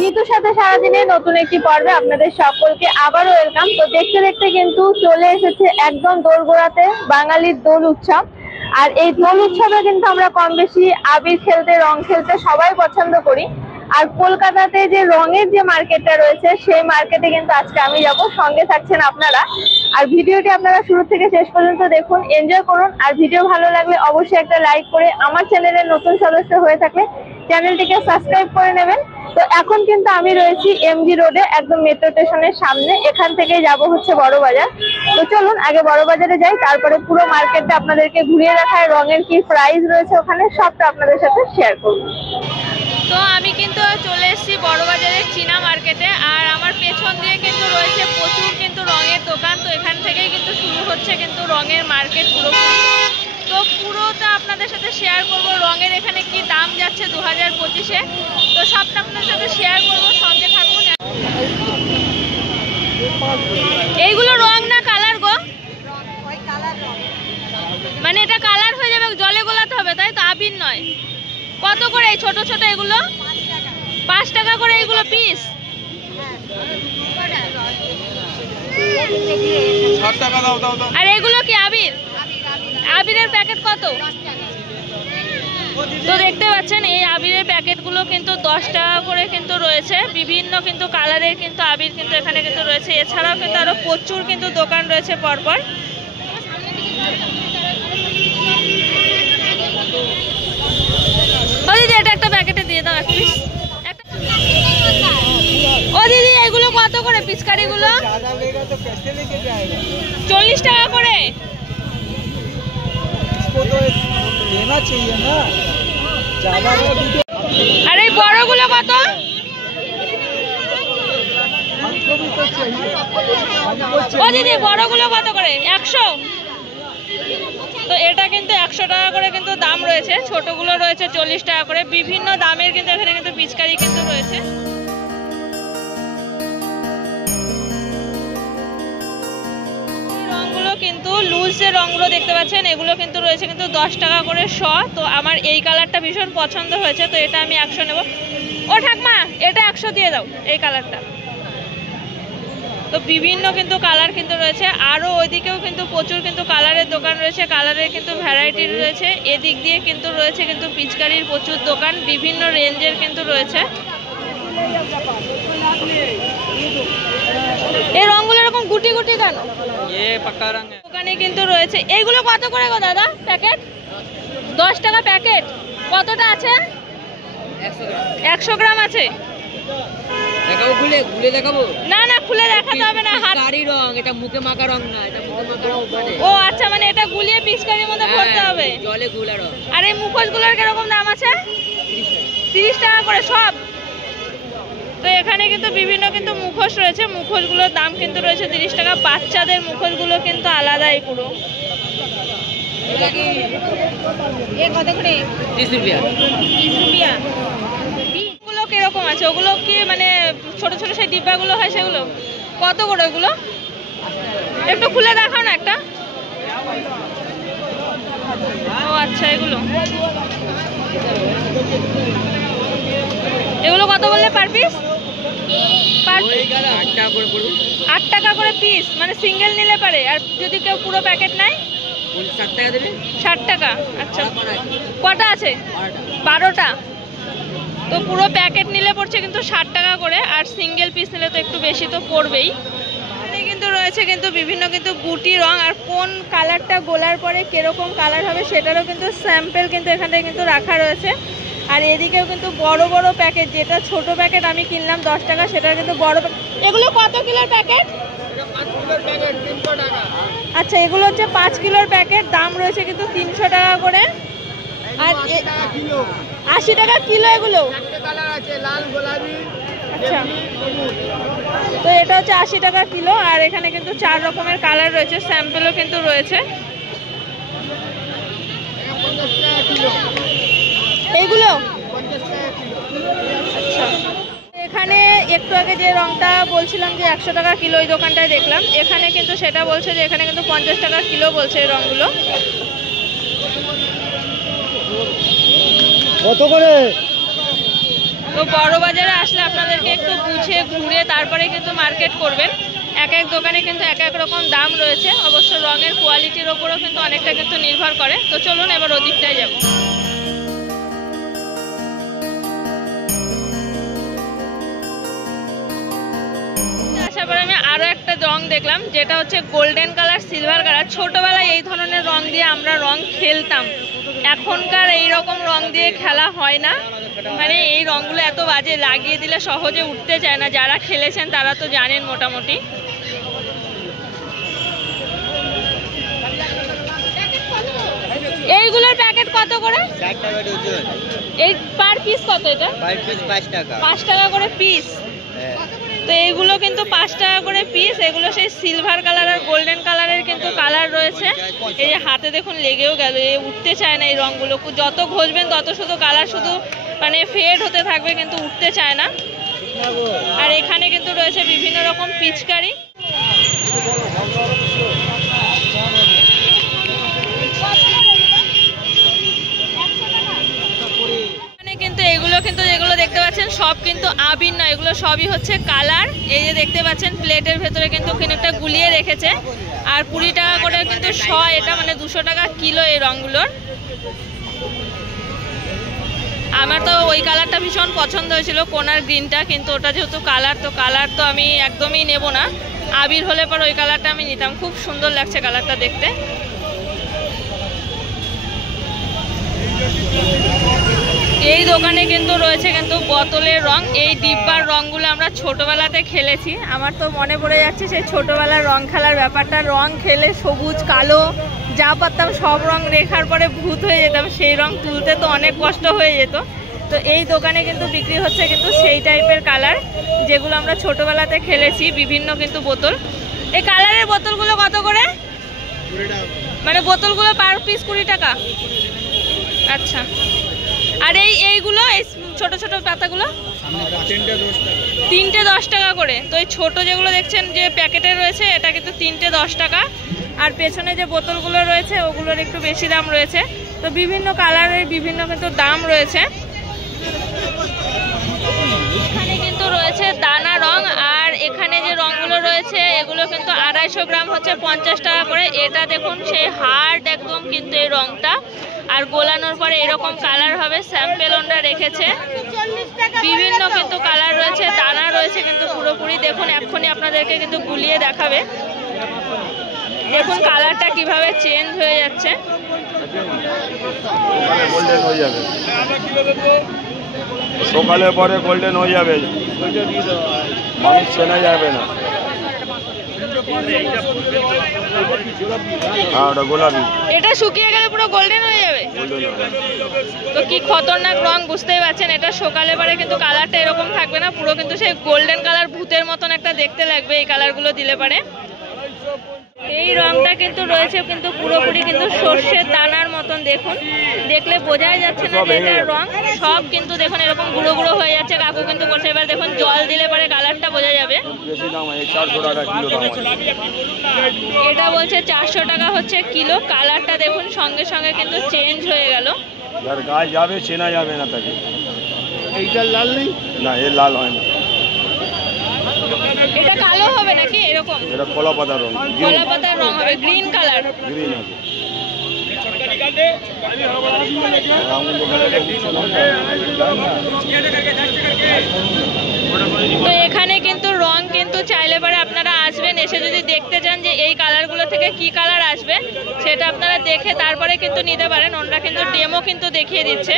নিতুর সাথে সারাদিনে নতুন একটি পর্বে আপনাদের সকলকে আবারও ওয়েলকাম। তো দেখতে দেখতে কিন্তু চলে এসেছে একদম দোলগোড়াতে বাঙালির দোল উৎসব। আর এই দোল উৎসবে কিন্তু আমরা কম বেশি আবির খেলতে, রং খেলতে সবাই পছন্দ করি। আর কলকাতাতে যে রঙের যে মার্কেটটা রয়েছে সেই মার্কেটে কিন্তু আজকে আমি যাব, সঙ্গে থাকছেন আপনারা। আর ভিডিওটি আপনারা শুরু থেকে শেষ পর্যন্ত দেখুন, এনজয় করুন। আর ভিডিও ভালো লাগলে অবশ্যই একটা লাইক করে, আমার চ্যানেলের নতুন সদস্য হয়ে থাকলে চ্যানেলটিকে সাবস্ক্রাইব করে নেবেন। তো এখন কিন্তু আমি রয়েছি এমজি রোডে, একদম মেট্রো স্টেশনের সামনে। এখান থেকেই যাব হচ্ছে বড় বাজার। তো চলুন আগে বড় বাজারে যাই, তারপরে পুরো মার্কেটটা আপনাদেরকে ঘুরিয়ে দেখায়, রঙের কি প্রাইস রয়েছে ওখানে সবটা আপনাদের সাথে শেয়ার করব। তো আমি কিন্তু চলে এসেছি বড় বাজারের চীনা মার্কেটে। আর আমার পেছন দিয়ে কিন্তু রয়েছে প্রচুর কিন্তু রঙের দোকান। তো এখান থেকেই কিন্তু শুরু হচ্ছে কিন্তু রঙের মার্কেট পুরোপুরি। তো পুরোটা আপনাদের সাথে শেয়ার করব, রঙের এখানে কি দাম যাচ্ছে 2025-এ। তো সবটা আপনাদের সাথে শেয়ার করব, সঙ্গে থাকুন। এইগুলো রং না কালার গো? মানে এটা কালার হয়ে যাবে, জলে গোলাতে হবে তাই তো, আবির নয়। কত করে এই ছোট ছোট এগুলো? 5 টাকা করে এইগুলো পিস। আর এগুলো কি আবির? আবিরের প্যাকেট কত? তো দেখতে পাচ্ছেন এই আবিরের প্যাকেটগুলো কিন্তু 10 টাকা করে কিন্তু রয়েছে। বিভিন্ন কিন্তু কালারের কিন্তু আবির কিন্তু এখানে কিন্তু রয়েছে। এছাড়াও কিন্তু আরো প্রচুর কিন্তু দোকান রয়েছে পরপর। ও দিদি এটা একটা প্যাকেটে দিয়ে দাও এক পিস। ও দিদি এগুলো কত করে পিচকারিগুলো? 40 টাকা করে। আর এই বড়গুলো কত? ও দিদি বড়গুলো কত করে? 100। তো এটা কিন্তু 100 টাকা করে কিন্তু দাম রয়েছে। ছোটগুলো রয়েছে 40 টাকা করে। বিভিন্ন দামের কিন্তু এখানে কিন্তু পিচকারি কিন্তু রয়েছে। রঙগুলো কিন্তু লুজ যে রঙগুলো দেখতে পাচ্ছেন এগুলো কিন্তু রয়েছে কিন্তু 10 টাকা করে শ। তো আমার এই কালারটা ভীষণ পছন্দ হয়েছে, তো এটা আমি 100 নেব। ও ঠাকমা এটা 100 দিয়ে দাও এই কালারটা। তো বিভিন্ন কিন্তু কালার কিন্তু রয়েছে। আরও ওইদিকেও কিন্তু প্রচুর কিন্তু কালারের দোকান রয়েছে, কালারের কিন্তু ভ্যারাইটি রয়েছে। এদিক দিয়ে কিন্তু রয়েছে কিন্তু পিচকারির প্রচুর দোকান, বিভিন্ন রেঞ্জের কিন্তু রয়েছে। এই রঙগুলো এরকম গুটি গুটি কেন? দোকানে কিন্তু রয়েছে। এইগুলো কত করে গো দাদা প্যাকেট? 10 টাকা প্যাকেট। কতটা আছে? 100 গ্রাম আছে। দেখাবো খুলে খুলে দেখাবো? না না খুলে দেখাতে হবে না, হাতকারি রং, এটা মুখে মাখা রং না, এটা মুখে মাখা রং মানে। ও আচ্ছা, মানে এটা গুলিয়ে পিচকারির মধ্যে ভরতে হবে। জলে গুলা রং। আর এই মুখোশগুলোর কিরকম দাম আছে? 30 টাকা করে সব। তো এখানে কিন্তু বিভিন্ন কিন্তু মুখোশ রয়েছে, মুখোশগুলোর দাম কিন্তু রয়েছে 30 টাকা। বাচ্চাদের মুখোশগুলো কিন্তু আলাদাই পুরো। কত করে? 30 রুপিয়া। 30 রুপিয়া। ওগুলো কিরকম আছে? ওগুলো কি মানে ছোট ছোট সেই ডিব্বাগুলো হয় সেগুলো কত করে? ওগুলো একটু খুলে দেখাও না একটা। ও আচ্ছা, এগুলো এগুলো কত বললে পার পিস? 8 টাকা করে পিস, মানে সিঙ্গেল নিলে পারে। আর যদি কেউ পুরো প্যাকেট নেয় 60 টাকা দেবে। 60 টাকা। আচ্ছা, কটা আছে? 12টা। তো পুরো প্যাকেট নিলে পড়ছে কিন্তু 60 টাকা করে, আর সিঙ্গেল পিস নিলে তো একটু বেশি তো পড়বেই। এখানে কিন্তু রয়েছে কিন্তু বিভিন্ন কিন্তু গুটি রং, আর কোন কালারটা গোলার পরে কিরকম কালার হবে সেটারও কিন্তু স্যাম্পেল কিন্তু এখানে কিন্তু রাখা রয়েছে। আর এদিকেও কিন্তু বড় বড় প্যাকেট, যেটা ছোট প্যাকেট আমি কিনলাম 10 টাকা, সেটার কিন্তু বড়। এগুলো কত কিলোর প্যাকেট? 5 কিলোর প্যাকেট 300 টাকা। আচ্ছা, এগুলো হচ্ছে 5 কিলোর প্যাকেট, দাম রয়েছে কিন্তু 300 টাকা করে। আর 80 টাকা কিলো এগুলো। একটা কালার আছে, লাল, গোলাপি। আচ্ছা, তো এটা হচ্ছে 80 টাকা কিলো। আর এখানে কিন্তু 4 রকমের কালার রয়েছে, স্যাম্পেলও কিন্তু রয়েছে। এইগুলো 50 টাকা কিলো। আচ্ছা, এখানে একটু আগে যে রংটা বলছিলাম যে 100 টাকা কিলো, ওই দোকানটায় দেখলাম। এখানে কিন্তু সেটা বলছে যে এখানে কিন্তু 50 টাকা কিলো বলছে এই রংগুলো। কত করে? তো বড় বাজারে আসলে আপনাদেরকে একটু বুঝে ঘুরে তারপরে কিন্তু মার্কেট করবেন। এক এক দোকানে কিন্তু এক এক রকম দাম রয়েছে, অবশ্য রঙের কোয়ালিটির ওপরও কিন্তু অনেকটা কিন্তু নির্ভর করে। তো চলুন এবার ওদিকটায় যাব। আসার পরে আমি আরো একটা রং দেখলাম, যেটা হচ্ছে গোল্ডেন কালার, সিলভার কালার। ছোটবেলায় এই ধরনের রং দিয়ে আমরা রং খেলতাম, এখনকার এই রকম রং দিয়ে খেলা হয় না। মানে এই রংগুলো এত বাজে, লাগিয়ে দিলে সহজে উঠতে চায় না। যারা খেলেছেন তারা তো জানেন মোটামুটি। এইগুলোর প্যাকেট কত করে? 60 টাকা ডজন। এই পার পিস কত? এটা পার পিস 5 টাকা। 5 টাকা করে পিস। হ্যাঁ, তো এইগুলো কিন্তু 5 টাকা করে পিস। এগুলো সেই সিলভার কালার আর গোল্ডেন কালারের কিন্তু কালার রয়েছে। এই যে হাতে দেখুন লেগেও গেল, এই উঠতে চায় না এই রঙগুলো। যত ঘষবেন তত শুধু কালার শুধু মানে ফেড হতে থাকবে, কিন্তু উঠতে চায় না। আর এখানে কিন্তু রয়েছে বিভিন্ন রকম পিচকারি। কিন্তু এগুলো কিন্তু যেগুলো দেখতে পাচ্ছেন সব কিন্তু আবির নয়, এগুলো সবই হচ্ছে কালার। এই যে দেখতে পাচ্ছেন প্লেটের ভেতরে কিন্তু খানিকটা গুলিয়ে রেখেছে। আর 20 টাকা করে কিন্তু এটা মানে 200 টাকা কিলো এই রঙগুলোর। আমার তো ওই কালারটা ভীষণ পছন্দ হয়েছিল, কোনার গ্রিনটা, কিন্তু ওটা যেহেতু কালার, তো কালার তো আমি একদমই নেব না। আবির হলে পর ওই কালারটা আমি নিতাম, খুব সুন্দর লাগছে কালারটা দেখতে। এই দোকানে কিন্তু রয়েছে কিন্তু বোতলের রং। এই ডিব্বার রঙগুলো আমরা ছোটবেলাতে খেলেছি, আমার তো মনে পড়ে যাচ্ছে সেই ছোটবেলার রং খেলার ব্যাপারটা। রং খেলে সবুজ কালো যা পারতাম সব রং রেখার পরে ভূত হয়ে যেতাম, সেই রং তুলতে তো অনেক কষ্ট হয়ে যেত। তো এই দোকানে কিন্তু বিক্রি হচ্ছে কিন্তু সেই টাইপের কালার যেগুলো আমরা ছোটবেলাতে খেলেছি, বিভিন্ন কিন্তু বোতল। এই কালারের বোতলগুলো কত করে? মানে বোতলগুলো পার পিস 20 টাকা। আচ্ছা, আর এইগুলো এই ছোট ছোট পাতাগুলো? 3টে 10 টাকা করে। তো এই ছোট যেগুলো দেখছেন যে প্যাকেটে রয়েছে, এটা কিন্তু 3টে 10 টাকা। আর পেছনে যে বোতলগুলো রয়েছে ওগুলোর একটু বেশি দাম রয়েছে। তো বিভিন্ন কালারের বিভিন্ন কিন্তু দাম রয়েছে। এখানে কিন্তু রয়েছে দানা রং, আর এখানে যে রঙগুলো রয়েছে এগুলো কিন্তু 250 গ্রাম হচ্ছে 50 টাকা করে। এটা দেখুন সেই হার্ড একদম কিন্তু এই রংটা, আর গোলানোর পরে এরকম কালার হবে। স্যাম্পেল ওনরা রেখেছে, বিভিন্ন কিন্তু কালার রয়েছে, দানা রয়েছে কিন্তু পুরোপুরি। দেখুন এক্ষুনি আপনাদেরকে কিন্তু গুলিয়ে দেখাবে, দেখুন কালারটা কিভাবে চেঞ্জ হয়ে যাচ্ছে। গোল্ডেন হয়ে যাবে সকালে পরে, গোল্ডেন হয়ে যাবে, মানুষ চেনা যাবে না। হ্যাঁ, ওটা গোলাপি। এটা শুকিয়ে গেলে পুরো গোল্ডেন হয়ে যাবে। তো কি খতরনাক রং বুঝতেই পারছেন। এটা সকালে পরে কিন্তু কালারটা এরকম থাকবে না, পুরো কিন্তু সেই গোল্ডেন কালার, ভূতের মতন একটা দেখতে লাগবে এই কালারগুলো দিলে পারে। এই রংটা কিন্তু রয়েছে কিন্তু পুরোপুরি কিন্তু সর্ষের দানার মতন। দেখুন দেখলে বোঝাই যাচ্ছে না যে এটার রং। সব কিন্তু দেখুন এরকম গুঁড়ো গুঁড়ো হয়ে যাচ্ছে, কাকু কিন্তু করছে। এবার দেখুন জল দিলে পরে কালারটা বোঝা যাবে। এটা বলছে 400 টাকা হচ্ছে কিলো। কালারটা দেখুন সঙ্গে সঙ্গে কিন্তু চেঞ্জ হয়ে গেল। যার গায়ে যাবে চেনা যাবে না তাকে। এইটা লাল নেই না, এর লাল হয় না। এটা কালো হবে নাকি এরকম? এটা কলা পাতার রং, কলা পাতার রং হবে, গ্রিন কালার। গ্রিন হবে। তো এখানে কিন্তু রং কিন্তু চাইলে পরে আপনারা আসবেন, এসে যদি দেখতে চান যে এই কালারগুলো থেকে কি কালার আসবে সেটা আপনারা দেখে তারপরে কিন্তু নিতে পারেন। ওনারা কিন্তু ডেমো কিন্তু দেখিয়ে দিচ্ছে।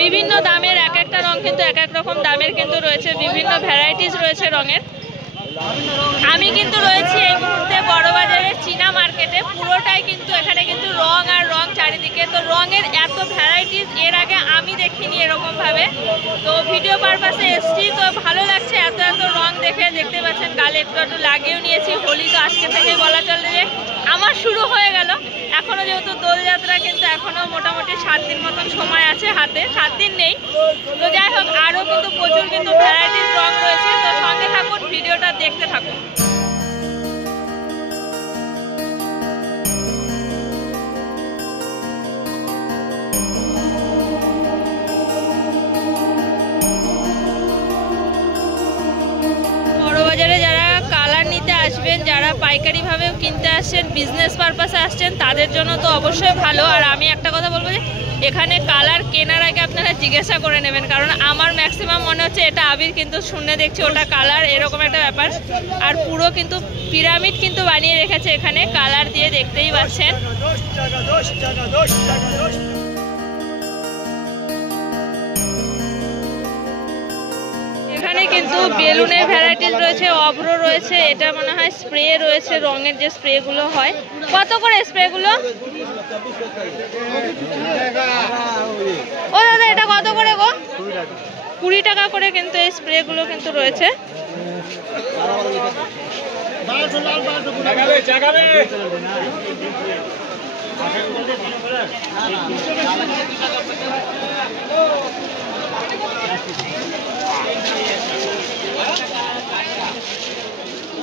বিভিন্ন দামের এক একটা রং কিন্তু এক এক রকম দামের কিন্তু রয়েছে, বিভিন্ন ভ্যারাইটিস রয়েছে রঙের। আমি কিন্তু রয়েছি এই মুহূর্তে বড়বাজারের চীনা মার্কেটে। পুরোটাই কিন্তু এখানে কিন্তু রং আর রং চারিদিকে। তো রঙের এত ভ্যারাইটিস এর আগে আমি দেখিনি এরকম ভাবে। তো ভিডিও পারপাসে এসছি, তো ভালো লাগছে এত এত রং দেখে। দেখতে পাচ্ছেন গালে একটু একটু লাগিয়েও নিয়েছি। হোলি তো আজকে থেকে বলা চলে যে আমার শুরু হয়ে গেল। এখনো যেহেতু দোলযাত্রা কিন্তু এখনো মোটামুটি 7 দিন মতন সময় আছে হাতে, 7 দিন নেই। তো যাই হোক আরো কিন্তু প্রচুর কিন্তু ভ্যারাইটিস রং রয়েছে। তো সঙ্গে থাকুন, ভিডিওটা দেখতে থাকুন। পাইকারিভাবেও কিনতে আসছেন, বিজনেস পারপাসে আসছেন, তাদের জন্য তো অবশ্যই ভালো। আর আমি একটা কথা বলবো যে এখানে কালার কেনার আগে আপনারা জিজ্ঞাসা করে নেবেন, কারণ আমার ম্যাক্সিমাম মনে হচ্ছে এটা আবির, কিন্তু শুনে দেখছি ওটা কালার, এরকম একটা ব্যাপার। আর পুরো কিন্তু পিরামিড কিন্তু বানিয়ে রেখেছে এখানে কালার দিয়ে, দেখতেই পাচ্ছেন। এখানে কিন্তু বেলুনের ভ্যারাইটিস রয়েছে, অভ্র রয়েছে, এটা মনে হয় স্প্রে রয়েছে, রঙের যে স্প্রেগুলো হয়। কত করে স্প্রেগুলো? ও দাদা এটা কত করে গো? 20 টাকা করে কিন্তু এই স্প্রেগুলো কিন্তু রয়েছে।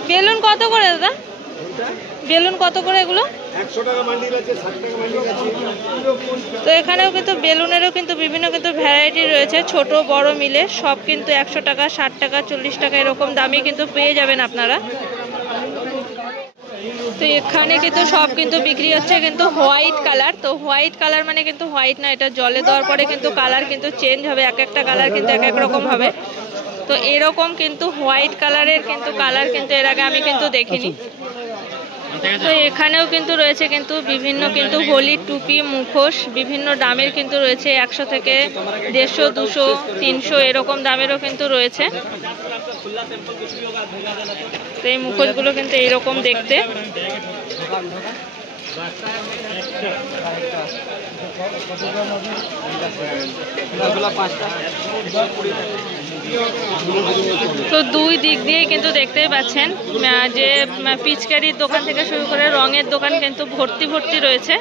বেলুন কত করে দাদা? বেলুন কত করে এগুলো? 100 টাকা বান্ডিল আছে, 60 টাকা বান্ডিল আছে। তো এখানেও কিন্তু বেলুনেরও কিন্তু বিভিন্ন কিন্তু ভ্যারাইটি রয়েছে, ছোট বড় মিলে সব কিন্তু 100 টাকা, 60 টাকা, 40 টাকা এরকম দামে কিন্তু পেয়ে যাবেন আপনারা। তো এখানে কিন্তু সব কিন্তু বিক্রি হচ্ছে কিন্তু হোয়াইট কালার। তো হোয়াইট কালার মানে কিন্তু হোয়াইট না, এটা জলে দেওয়ার পরে কিন্তু কালার কিন্তু চেঞ্জ হবে, এক একটা কালার কিন্তু এক এক রকম হবে। তো এরকম কিন্তু হোয়াইট কালারের কিন্তু কালার কিন্তু এর আগে আমি কিন্তু দেখিনি। তো এখানেও কিন্তু রয়েছে কিন্তু বিভিন্ন কিন্তু হোলির টুপি, মুখোশ বিভিন্ন দামের কিন্তু রয়েছে, 100 থেকে 150, 200, 300 এরকম দামেরও কিন্তু রয়েছে। তো এই মুখোশগুলো কিন্তু এইরকম দেখতে। তো দুই দিক দিয়ে কিন্তু দেখতেই পাচ্ছেন যে পিচকারির দোকান থেকে শুরু করে রঙের দোকান কিন্তু ভর্তি ভর্তি রয়েছে।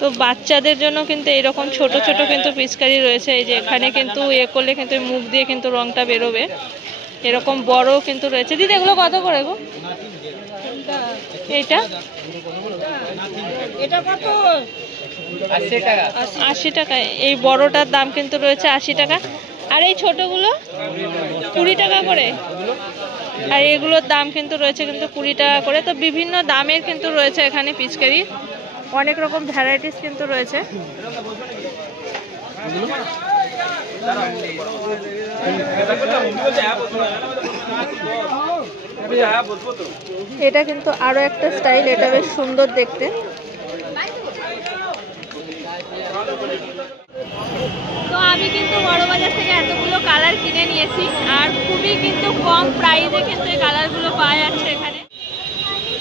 তো বাচ্চাদের জন্য কিন্তু এইরকম ছোট ছোট কিন্তু পিচকারি রয়েছে, এই যে এখানে কিন্তু এ করলে কিন্তু মুখ দিয়ে কিন্তু রংটা বেরোবে, এরকম বড় কিন্তু রয়েছে। দিদি এগুলো কত করে গো? এইটা এটা কত? 80 টাকা। 80 টাকা। এই বড়টার দাম কিন্তু রয়েছে 80 টাকা, আর এই ছোটগুলো 20 টাকা করে, আর এগুলোর দাম কিন্তু রয়েছে কিন্তু 20 টাকা করে। তো বিভিন্ন দামের কিন্তু রয়েছে এখানে পিচকারি, অনেক রকম ভ্যারাইটিস কিন্তু রয়েছে। এটা কিন্তু আরো একটা স্টাইল, এটা বেশ সুন্দর দেখতে। তো আমি কিন্তু বড়বাজার থেকে এতগুলো কালার কিনে নিয়েছি, আর খুবই কিন্তু কম প্রাইসে কিন্তু এই কালারগুলো পাওয়া যাচ্ছে এখানে।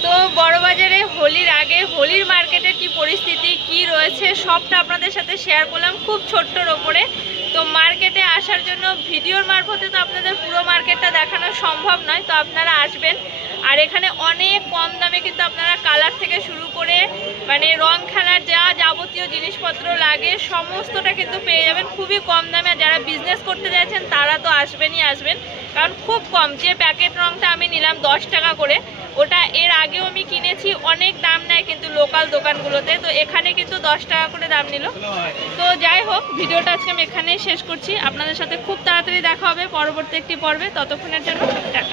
তো বড়বাজারে হোলির আগে হোলির মার্কেটের কি পরিস্থিতি কি রয়েছে সবটা আপনাদের সাথে শেয়ার করলাম খুব ছোট্টর ওপরে। তো মার্কেটে আসার জন্য ভিডিওর মারফতে তো আপনাদের পুরো মার্কেটটা দেখানো সম্ভব নয়, তো আপনারা আসবেন। আর এখানে অনেক কম দামে কিন্তু আপনারা কালার থেকে শুরু করে মানে রং খেলার যা যাবতীয় জিনিসপত্র লাগে সমস্তটা কিন্তু পেয়ে যাবেন খুবই কম দামে। আর যারা বিজনেস করতে চাইছেন তারা তো আসবেনই আসবেন, কারণ খুব কম। যে প্যাকেট রংটা আমি নিলাম 10 টাকা করে, ওটা এর আগেও আমি কিনেছি, অনেক দাম নেয় কিন্তু লোকাল দোকানগুলোতে, তো এখানে কিন্তু 10 টাকা করে দাম নিল। তো যাই হোক, ভিডিওটা আজকে আমি এখানেই শেষ করছি। আপনাদের সাথে খুব তাড়াতাড়ি দেখা হবে পরবর্তী একটি পর্বে, ততক্ষণের জন্য টাটা।